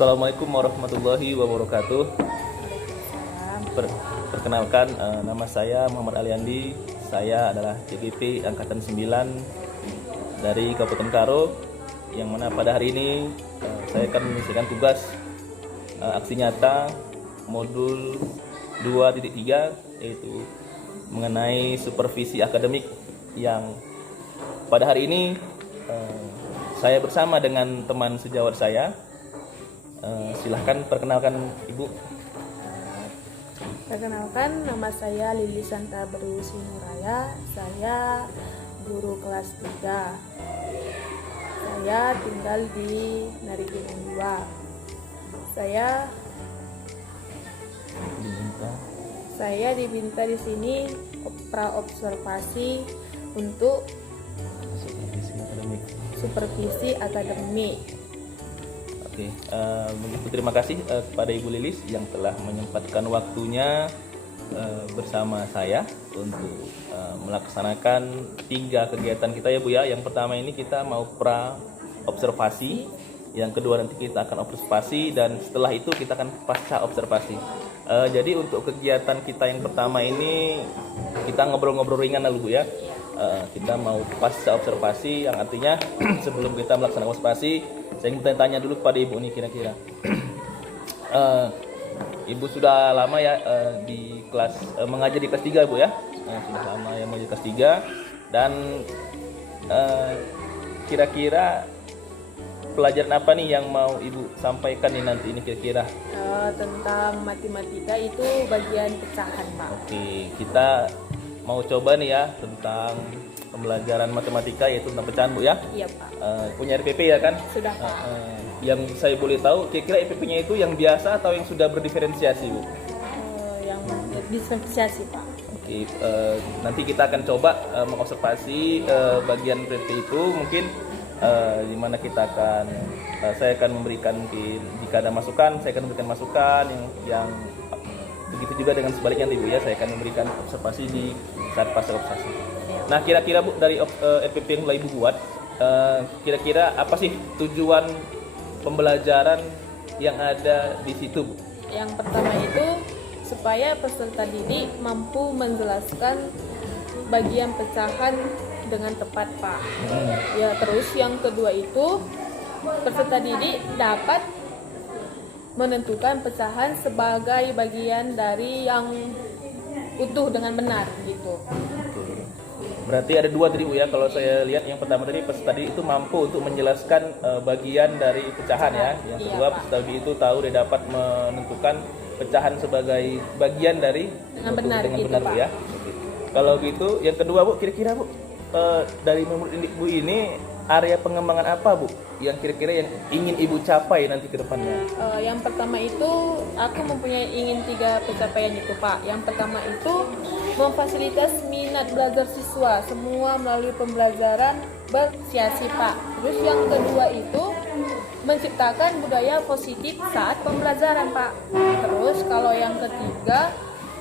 Assalamualaikum warahmatullahi wabarakatuh. Perkenalkan, nama saya Muhammad Aliandi. Saya adalah CGP Angkatan 9 dari Kabupaten Karo, yang mana pada hari ini saya akan menyelesaikan tugas aksi nyata modul 2.3, yaitu mengenai supervisi akademik, yang pada hari ini saya bersama dengan teman sejawat saya. Silahkan perkenalkan Ibu. Perkenalkan, nama saya Lili Santa Beru Sinuraya. Saya guru kelas 3. Saya tinggal di Narigunung 2. Saya diminta di sini praobservasi untuk supervisi akademik. Oke, terima kasih kepada Ibu Lilis yang telah menyempatkan waktunya bersama saya untuk melaksanakan 3 kegiatan kita ya Bu ya. Yang pertama ini kita mau pra-observasi, yang kedua nanti kita akan observasi, dan setelah itu kita akan pasca observasi. Jadi untuk kegiatan kita yang pertama ini kita ngobrol-ngobrol ringan dulu Bu ya. Kita mau pasca observasi, yang artinya sebelum kita melaksanakan observasi, saya ingin tanya dulu kepada Ibu nih, kira-kira Ibu sudah lama ya di kelas mengajar di kelas 3 Bu ya. Sudah lama ya mengajar kelas 3, dan kira-kira pelajaran apa nih yang mau Ibu sampaikan nih nanti ini kira-kira? Tentang matematika itu bagian pecahan, Pak. Oke, kita mau coba nih ya tentang pembelajaran matematika, yaitu tentang pecahan Bu ya. Iya Pak. Punya RPP ya kan? Sudah Pak. Yang saya boleh tahu kira-kira RPP-nya itu yang biasa atau yang sudah berdiferensiasi Bu? Yang diferensiasi Pak. Oke, nanti kita akan coba mengobservasi bagian RPP itu, mungkin di mana kita akan saya akan memberikan, jika ada masukan saya akan memberikan masukan, yang begitu juga dengan sebaliknya Ibu ya, saya akan memberikan observasi di saat pasca observasi. Nah, kira-kira Bu, dari RPP yang telah Ibu buat, kira-kira apa sih tujuan pembelajaran yang ada di situ Bu? Yang pertama itu supaya peserta didik mampu menjelaskan bagian pecahan dengan tepat Pak. Ya, terus yang kedua itu peserta didik dapat menentukan pecahan sebagai bagian dari yang utuh dengan benar gitu. Berarti ada 2 tadi Bu ya, kalau saya lihat yang pertama tadi peserta didik itu mampu untuk menjelaskan bagian dari pecahan ya. Yang kedua peserta didik itu tahu dia dapat menentukan pecahan sebagai bagian dari dengan benar gitu Pak ya. Oke. Kalau gitu yang kedua Bu, kira-kira Bu, dari menurut Bu ini area pengembangan apa Bu yang kira-kira yang ingin Ibu capai nanti ke depannya? Yang pertama itu aku mempunyai ingin 3 pencapaian itu Pak. Yang pertama itu memfasilitas minat belajar siswa semua melalui pembelajaran bersiasi Pak. Terus yang kedua itu menciptakan budaya positif saat pembelajaran Pak. Terus kalau yang ketiga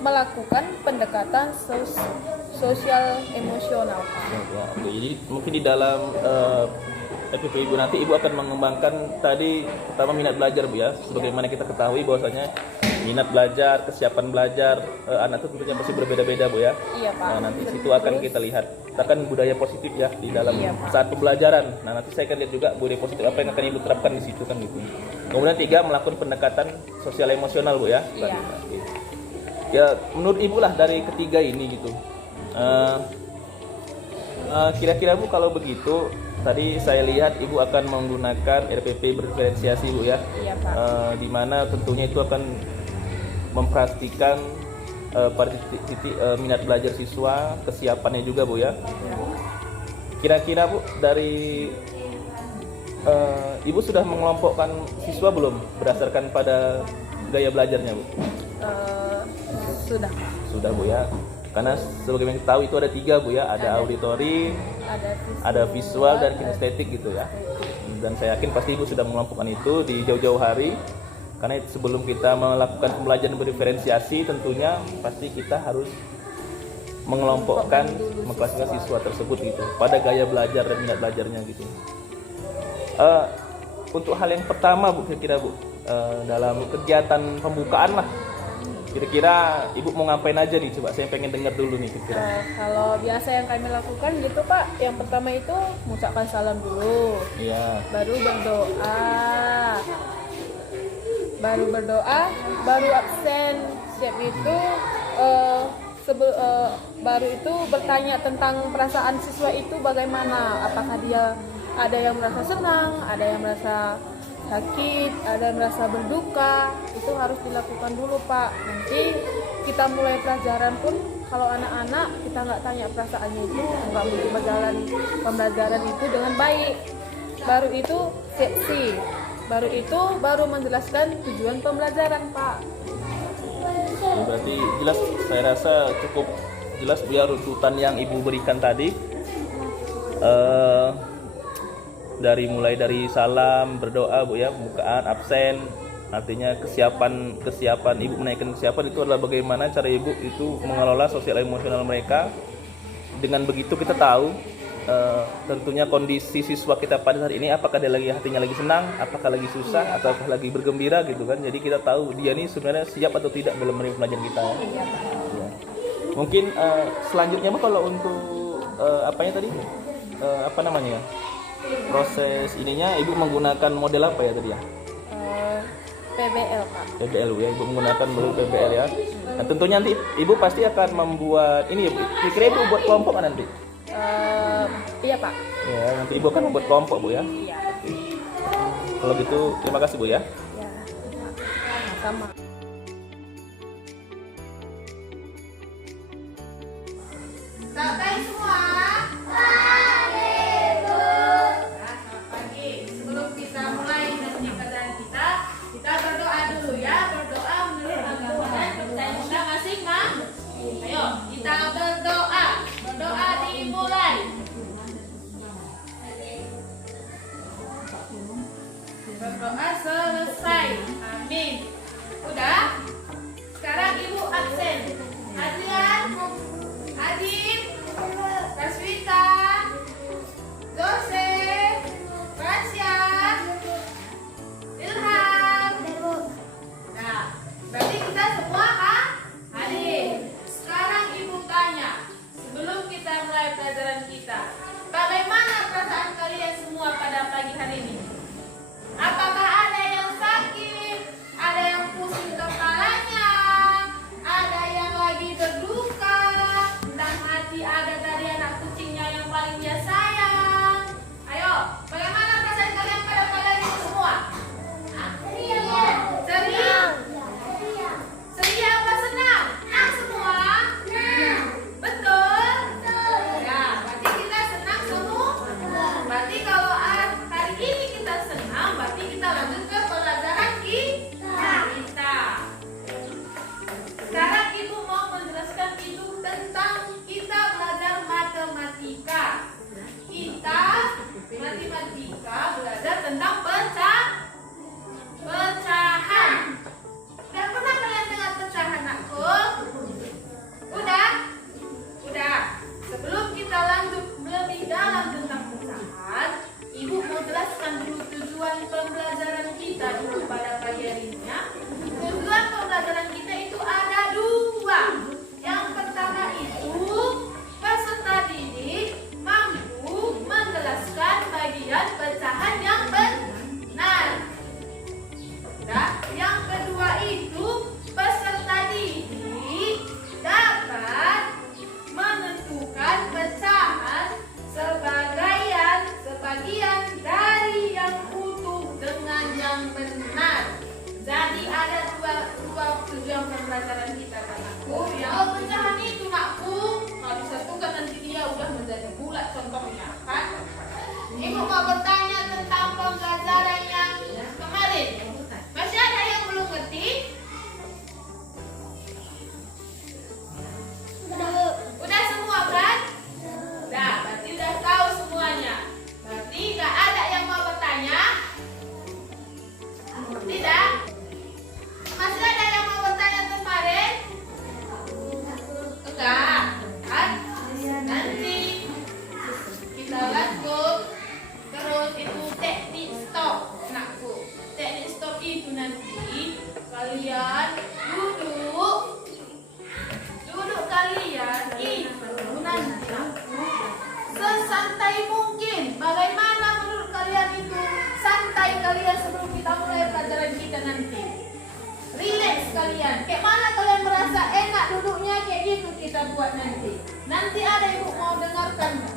melakukan pendekatan sosial emosional Pak. Ya, oke. Jadi mungkin di dalam FPP Ibu nanti Ibu akan mengembangkan tadi pertama minat belajar Bu ya. Sebagaimana kita ketahui bahwasanya minat belajar, kesiapan belajar anak itu tentunya pasti berbeda-beda Bu ya. Iya Pak. Nah, nanti situ akan kita lihat. Kita akan budaya positif ya di dalam saat pembelajaran. Nah, nanti saya akan lihat juga budaya positif apa yang akan Ibu terapkan di situ kan gitu. Kemudian 3, melakukan pendekatan sosial emosional Bu ya. Iya. Ya, menurut Ibu lah dari ketiga ini gitu. Kira-kira Bu, kalau begitu tadi saya lihat Ibu akan menggunakan RPP berdiferensiasi Bu ya. Iya Pak. Di mana tentunya itu akan memperhatikan pada titik minat belajar siswa, kesiapannya juga Bu ya. Kira-kira Bu, dari Ibu sudah mengelompokkan siswa belum berdasarkan pada gaya belajarnya Bu? Sudah. Sudah Bu ya. Karena sebagaimana kita tahu itu ada 3 Bu ya, ada auditori, ada visual dan kinestetik gitu ya. Dan saya yakin pasti Ibu sudah mengelompokkan itu di jauh-jauh hari. Karena sebelum kita melakukan pembelajaran berdiferensiasi, tentunya pasti kita harus mengelompokkan, mengklasifikasi siswa tersebut gitu pada gaya belajar dan minat belajarnya gitu. Untuk hal yang pertama Bu, kira-kira Bu, dalam kegiatan pembukaan lah. Kira-kira Ibu mau ngapain aja nih? Coba saya pengen dengar dulu nih kira-kira. Kalau biasa yang kami lakukan gitu Pak, yang pertama itu mengucapkan salam dulu, Iya. baru berdoa, baru absen. Siap itu baru itu bertanya tentang perasaan siswa itu bagaimana, apakah dia ada yang merasa senang, ada yang merasa sakit, ada yang merasa berduka. Itu harus dilakukan dulu Pak. Nanti kita mulai pelajaran pun kalau anak-anak kita nggak tanya perasaannya itu nggak mungkin berjalan pembelajaran itu dengan baik. Baru itu seksi, baru menjelaskan tujuan pembelajaran Pak. Berarti jelas, saya rasa cukup jelas Bu ya rututan yang Ibu berikan tadi. Mulai dari salam, berdoa Bu ya, pembukaan, absen, artinya kesiapan Ibu menaikkan kesiapan itu adalah bagaimana cara Ibu itu mengelola sosial emosional mereka. Dengan begitu kita tahu tentunya kondisi siswa kita pada saat ini, apakah dia hatinya lagi senang, apakah lagi susah, ataukah lagi bergembira gitu kan. Jadi kita tahu dia ini sebenarnya siap atau tidak dalam menerima pelajaran kita ya. Ya. Mungkin selanjutnya Bu, kalau untuk apanya tadi apa namanya ya, proses ininya Ibu menggunakan model apa ya tadi ya? PBL Pak. PBL ya, Ibu menggunakan model PBL ya. Nah, tentunya nanti Ibu pasti akan membuat ini ya Bu. Kira-kira Ibu buat kelompok kan nanti? Iya Pak. Ya, nanti Ibu akan membuat kelompok Bu ya. Iya. Kalau gitu terima kasih Bu ya. Ya. Sama. Sampai semua. Selamat pagi. Sebelum kita mulai nanti pelajaran kita berdoa dulu ya. Berdoa menurut agama dan percaya masing-masing. Ayo, kita berdoa. Berdoa dimulai. Berdoa selesai. Amin. Udah? Sekarang Ibu absen. Adrian, Adit, Kaswita, Joseph, Rasya, Ilham. Nah, berarti kita semua kan hadir. Sekarang Ibu tanya, sebelum kita mulai pelajaran kita, bagaimana perasaan kalian semua pada pagi hari ini? Apakah ada yang sakit? Ada yang pusing kepalanya? Ada yang lagi berduka? Entah hati ada tadi anak kucingnya yang paling dia sayang. Ayo, bagaimana perasaan kalian pada pagi hari ini semua? Ceria? Ceria apa senang? Senang semua? Betul? Ya, berarti kita senang semua. Berarti kalau hari ini kita senang, berarti kita lanjut ke pelajaran kita. Sekarang Ibu mau menjelaskan itu tentang kita belajar matematika. Kita matematika belajar tentang pecahan. Udah pernah kalian dengar pecahan aku? Udah? Udah. Sebelum kita lanjut lebih dalam tentang pecahan, Ibu mau jelaskan dulu tujuan pembelajaran kita dulu pada pagi hari ini ya. Tujuan pembelajaran kita itu ada dua. Yang pertama itu peserta didik mampu menjelaskan bagian pecahan yang benar. Nah, yang kedua itu peserta didik dapat menentukan pecahan sebagian dari yang utuh dengan yang benar. Jadi ada dua tujuan pembelajaran kita kan aku. Yang pecahan itu nakku kalau disatukan nanti dia udah menjadi bulat contohnya kan. Ibu mau bertanya tentang pembelajaran yang kemarin. Masih ada yang belum ngerti? Udah semua kan? Udah, berarti udah tahu semuanya. Berarti gak ada yang mau bertanya? Tidak? Masih ada yang mau bertanya kemarin? Enggak, kan? Nanti kita lanjut terus. kita buat nanti. Nanti ada ibu mau dengarkan,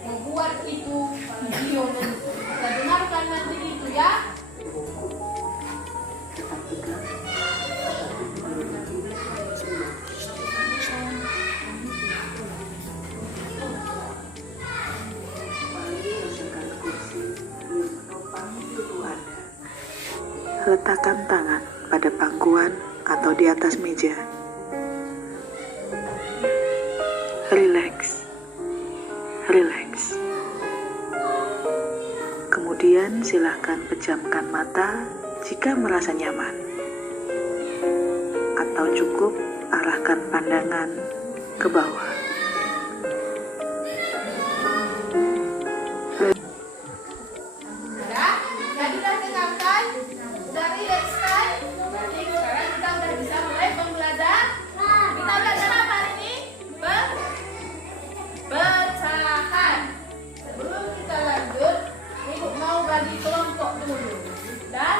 mau buat itu video nanti. Kita dengarkan nanti gitu ya. Letakkan tangan pada pangkuan atau di atas meja. Relax, relax. Kemudian silakan pejamkan mata jika merasa nyaman. Atau cukup arahkan pandangan ke bawah. Jadi udah dengarkan, udah relax kan? Berarti sekarang kita udah bisa mulai belajar. Kita belajar apa hari ini? Pecahan. Sebelum kita lanjut, ibu mau bagi kelompok dulu. Dan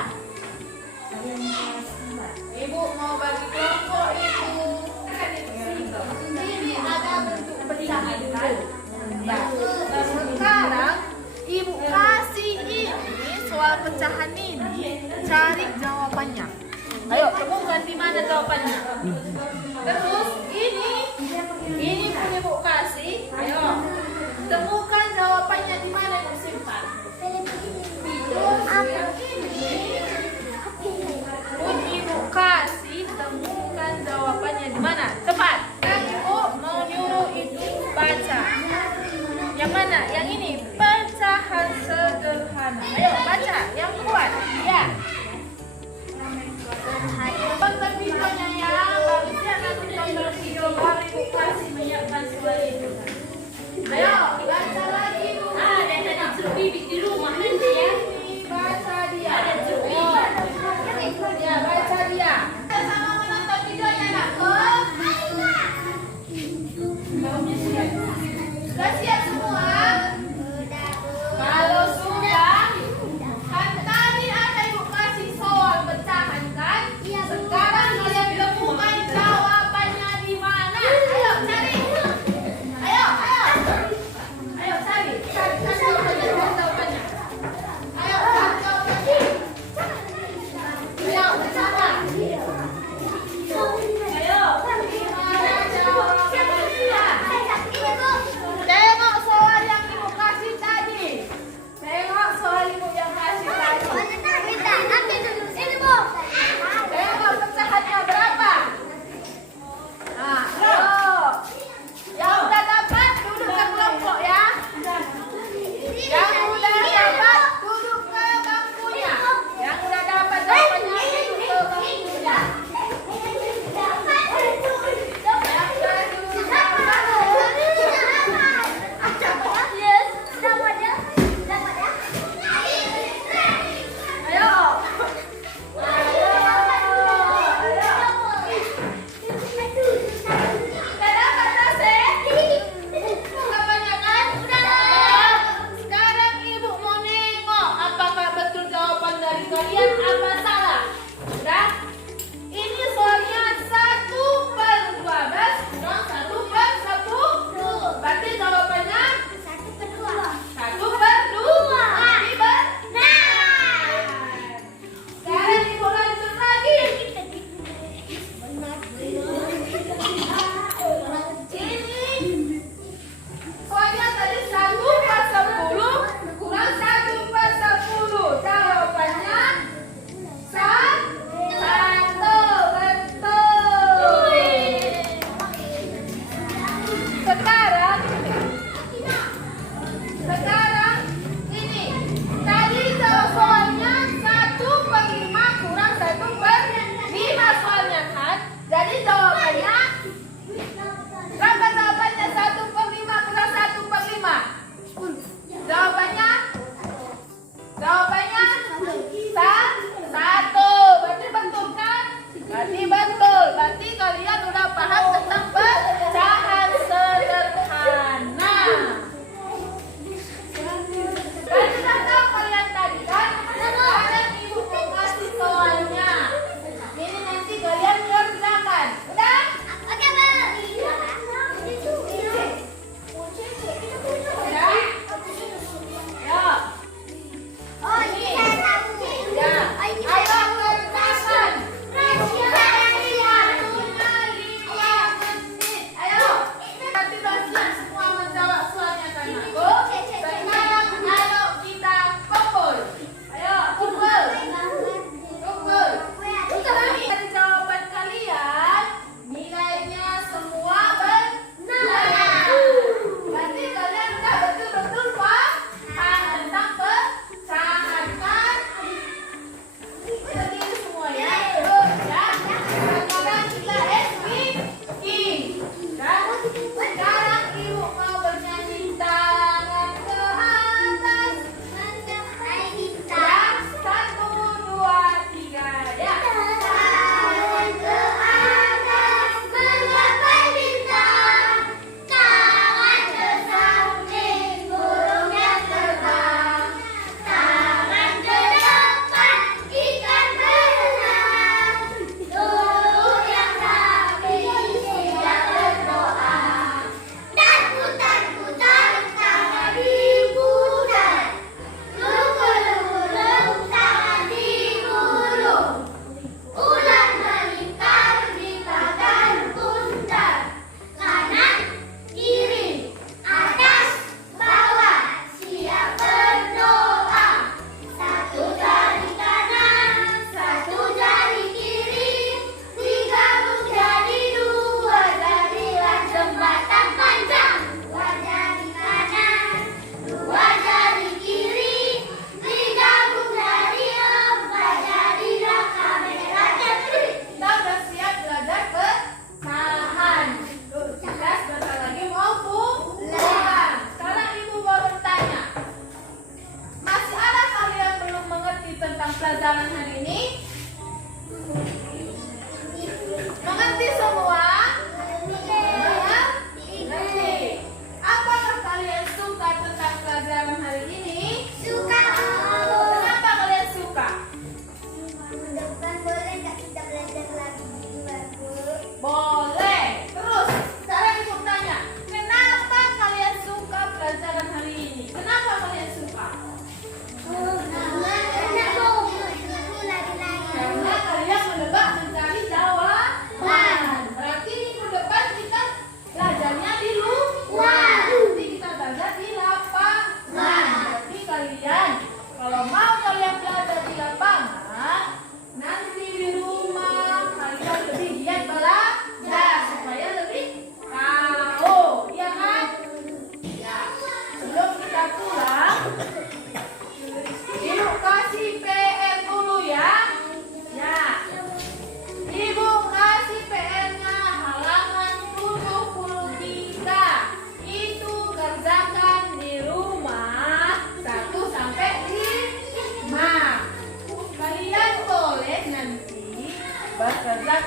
ibu mau bagi kelompok itu. Ini ada bentuk pecahan kan? Ya. Nah, sekarang ibu kasih ini soal pecahan ini, cari jawabannya. Ayo, temukan di mana jawabannya. Terus ini pun ibu kasih. Ayo, temukan jawabannya di mana ibu simpan. Terus yang ini pun ibu kasih, temukan jawabannya di mana. Cepat. Dan ibu mau nyuruh ibu baca. Yang mana? Yang ini, pecahan sederhana. Ayo baca, yang kuat. Ya. Tonton videonya ya. Bagusnya nanti tonton video baru ibu kasih menyiapkan soal itu. Ayo baca lagi ibu. Ada jeruk bibit di rumah nanti ya. Baca dia. Ada jeruk bibit.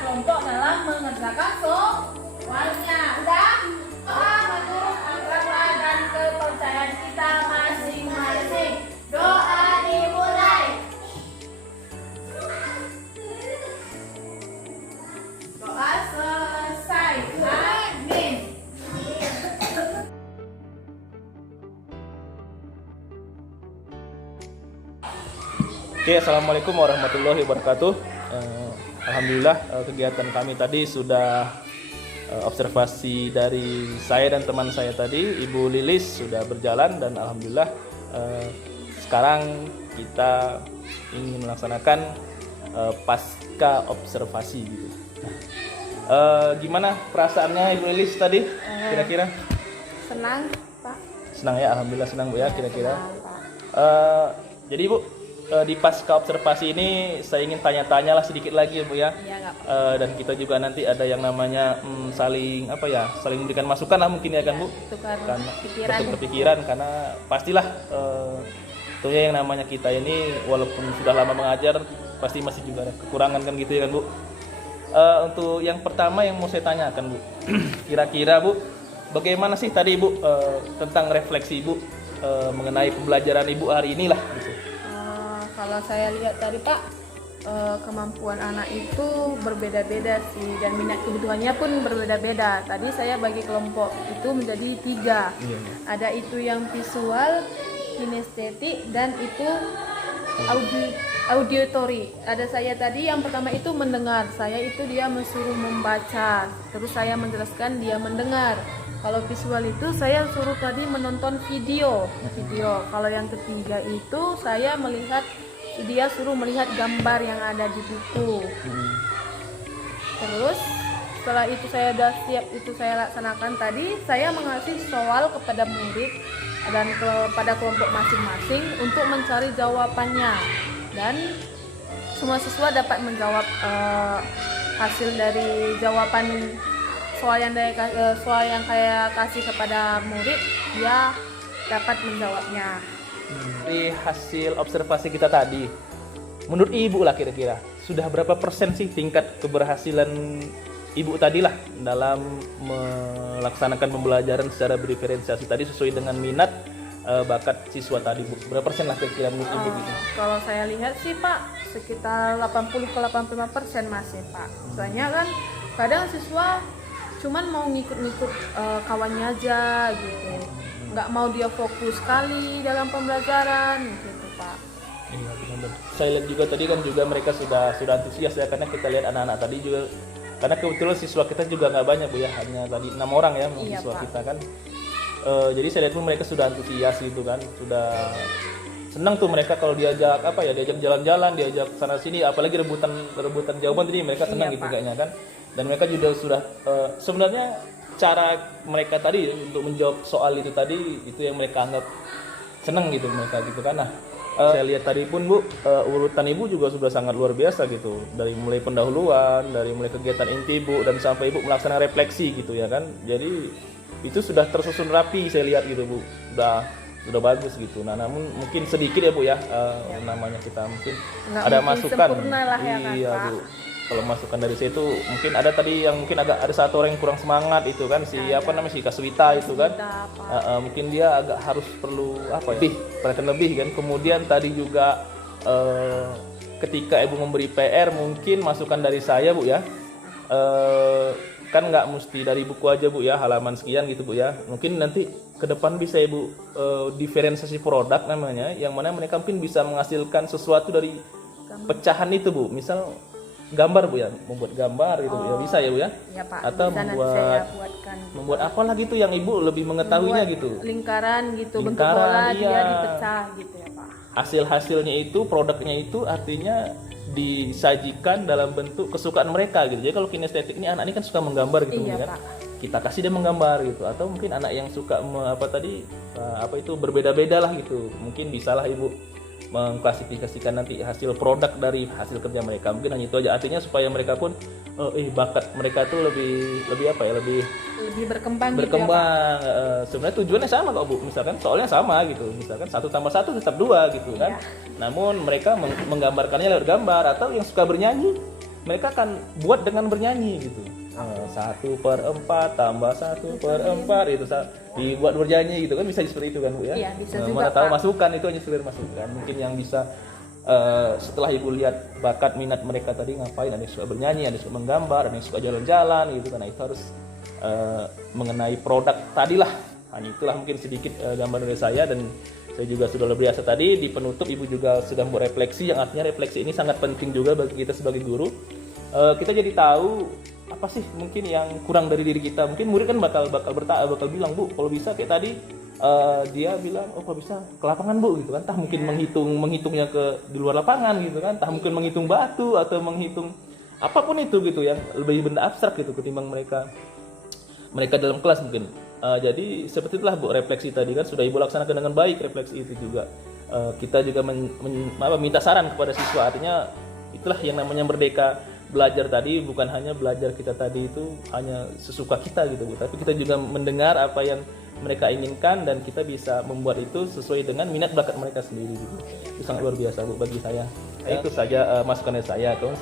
kelompok dalam mengerjakan soalnya. Udah? Doa menurut agama dan kepercayaan kita masing-masing. Doa dimulai. Doa selesai. Amin. Oke, assalamualaikum warahmatullahi wabarakatuh. Alhamdulillah kegiatan kami tadi sudah observasi dari saya dan teman saya tadi, Ibu Lilis sudah berjalan dan alhamdulillah sekarang kita ingin melaksanakan pasca observasi gitu. Gimana perasaannya Ibu Lilis tadi kira-kira? Senang, Pak. Senang ya, alhamdulillah senang Bu ya kira-kira. Senang, Pak. Jadi Bu, di pasca observasi ini saya ingin tanya-tanya lah sedikit lagi ya Bu ya. Iya, nggak apa-apa. Dan kita juga nanti ada yang namanya saling saling memberikan masukan lah mungkin ya kan Bu. Tukar Karena pikiran. bertukar pikiran karena pastilah tentunya yang namanya kita ini walaupun sudah lama mengajar pasti masih juga ada kekurangan kan gitu ya kan Bu. Untuk yang pertama yang mau saya tanyakan Bu, kira-kira Bu, bagaimana sih tadi Bu tentang refleksi Ibu mengenai pembelajaran Ibu hari inilah gitu. Kalau saya lihat tadi Pak, kemampuan anak itu berbeda-beda sih dan minat kebutuhannya pun berbeda-beda. Tadi saya bagi kelompok itu menjadi 3. Iya. Ada itu yang visual, kinestetik, dan itu auditory. Ada saya tadi yang pertama itu mendengar. Saya itu dia mensuruh membaca. Terus saya menjelaskan dia mendengar. Kalau visual itu saya suruh tadi menonton video. Kalau yang ketiga itu saya dia suruh melihat gambar yang ada di buku. Terus setelah itu saya sudah siap, itu saya laksanakan tadi, saya mengasih soal kepada murid dan kepada kelompok masing-masing untuk mencari jawabannya, dan semua siswa dapat menjawab hasil dari jawaban soal yang saya kasih kepada murid, dia dapat menjawabnya. Dari hasil observasi kita tadi, menurut Ibu lah kira-kira sudah berapa persen sih tingkat keberhasilan Ibu tadi lah dalam melaksanakan pembelajaran secara berdiferensiasi tadi sesuai dengan minat bakat siswa tadi Bu? Berapa persen lah kira-kira menurut Ibu gitu? Kalau saya lihat sih Pak, sekitar 80-85% masih Pak. Soalnya kan kadang siswa cuman mau ngikut-ngikut kawannya aja gitu, nggak mau dia fokus sekali dalam pembelajaran gitu Pak. Iya benar. Saya lihat juga tadi kan juga mereka sudah antusias ya, karena kita lihat anak-anak tadi juga, karena kebetulan siswa kita juga nggak banyak Bu ya, hanya tadi 6 orang ya Iya, siswa Pak. kita kan. Jadi saya lihat pun mereka sudah antusias gitu kan, sudah senang tuh mereka kalau diajak diajak jalan-jalan, diajak sana sini, apalagi rebutan jawaban tadi mereka senang Iya, gitu Pak. kayaknya kan. Dan mereka juga sudah sebenarnya cara mereka tadi untuk menjawab soal itu tadi itu yang mereka anggap senang gitu mereka gitu kan. Nah, saya lihat tadi pun Bu, urutan Ibu juga sudah sangat luar biasa gitu, dari mulai pendahuluan, dari mulai kegiatan inti Bu, dan sampai Ibu melaksanakan refleksi gitu ya kan. Jadi itu sudah tersusun rapi saya lihat gitu Bu, sudah bagus gitu. Nah namun mungkin sedikit ya Bu ya, namanya kita mungkin Nggak ada mungkin masukan. sempurna lah ya kan, Iya Pak. Bu, kalau masukan dari saya itu mungkin ada tadi yang mungkin agak ada satu orang yang kurang semangat itu kan, si si Kaswita itu kan. Mungkin dia agak harus perlu lebih perhatian lebih kan. Kemudian tadi juga ketika Ibu memberi PR mungkin masukan dari saya Bu ya, kan nggak mesti dari buku aja Bu ya, halaman sekian gitu Bu ya. Mungkin nanti ke depan bisa Ibu diferensiasi produk namanya, yang mana mereka mungkin bisa menghasilkan sesuatu dari pecahan itu Bu. Misal gambar Bu ya, membuat gambar gitu Bu ya, bisa ya Bu ya. Ya Pak. Atau bisa nanti saya membuat buatkan. membuat apa lagi tuh yang Ibu lebih mengetahuinya Membuat gitu. Lingkaran gitu, bentuk Lingkaran, bola dia iya. dipecah gitu ya Pak. Hasil-hasilnya itu, produknya itu artinya disajikan dalam bentuk kesukaan mereka gitu. Jadi kalau kinestetik ini anak ini kan suka menggambar gitu Iya, kan. Pak. Kita kasih dia menggambar gitu, atau mungkin anak yang suka berbeda-beda lah gitu. Mungkin bisalah Ibu mengklasifikasikan nanti hasil produk dari hasil kerja mereka. Mungkin hanya itu aja, artinya supaya mereka pun bakat mereka tuh lebih Lebih berkembang gitu ya Pak. berkembang. Sebenarnya tujuannya sama kok Bu, misalkan soalnya sama gitu, misalkan 1 tambah 1 tetap 2 gitu kan. Namun mereka menggambarkannya lewat gambar, atau yang suka bernyanyi mereka akan buat dengan bernyanyi gitu. 1/4 tambah 1/4 itu dibuat bernyanyi gitu kan, bisa seperti itu kan Bu ya? Iya, bisa juga, Mana tahu Pak. masukan itu hanya sekedar masukan. Mungkin yang bisa setelah Ibu lihat bakat minat mereka tadi ngapain, ada yang suka bernyanyi, ada yang suka menggambar, ada yang suka jalan-jalan gitu kan. Nah, itu harus mengenai produk tadilah. Hanya itulah mungkin sedikit gambar dari saya, dan saya juga sudah luar biasa tadi. Di penutup Ibu juga sudah membuat refleksi, yang artinya refleksi ini sangat penting juga bagi kita sebagai guru. Kita jadi tahu apa sih mungkin yang kurang dari diri kita. Mungkin murid kan bakal bilang, Bu kalau bisa kayak tadi dia bilang, oh kalau bisa ke lapangan Bu gitu kan, entah mungkin menghitungnya di luar lapangan gitu kan, entah mungkin menghitung batu atau menghitung apapun itu gitu, yang lebih benda abstrak gitu ketimbang mereka dalam kelas mungkin. Jadi seperti itulah Bu, refleksi tadi kan sudah Ibu laksanakan dengan baik. Refleksi itu juga kita juga minta saran kepada siswa, artinya itulah yang namanya merdeka belajar tadi. Bukan hanya belajar kita tadi itu hanya sesuka kita gitu Bu, tapi kita juga mendengar apa yang mereka inginkan dan kita bisa membuat itu sesuai dengan minat bakat mereka sendiri gitu. Itu sangat luar biasa Bu bagi saya. Itu saja masukan dari saya. Terus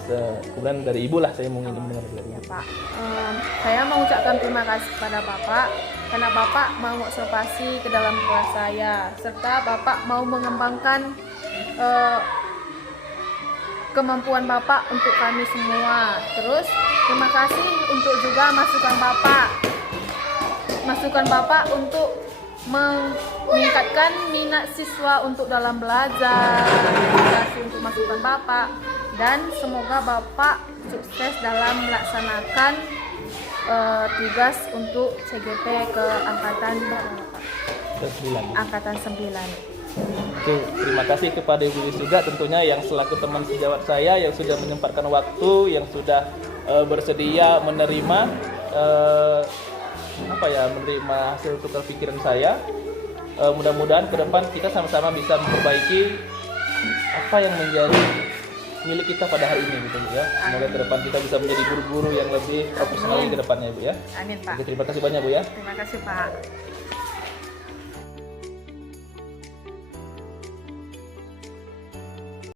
kemudian dari Ibu lah saya mau mendengar dari Ibu. Pak, saya mengucapkan terima kasih kepada Bapak karena Bapak mau observasi ke dalam kelas saya, serta Bapak mau mengembangkan kemampuan Bapak untuk kami semua. Terus terima kasih untuk juga masukan Bapak untuk meningkatkan minat siswa untuk dalam belajar. Terima kasih untuk masukan Bapak, dan semoga Bapak sukses dalam melaksanakan tugas untuk CGP ke angkatan 9. Oke, terima kasih kepada Ibu Lilis juga tentunya yang selaku teman sejawat saya yang sudah menyempatkan waktu, yang sudah bersedia menerima menerima hasil tukar pikiran saya. Mudah-mudahan ke depan kita sama-sama bisa memperbaiki apa yang menjadi milik kita pada hari ini gitu ya. Semoga ke depan kita bisa menjadi guru-guru yang lebih profesional ke depannya Bu ya. Amin Pak. Oke, terima kasih banyak Bu ya. Terima kasih Pak.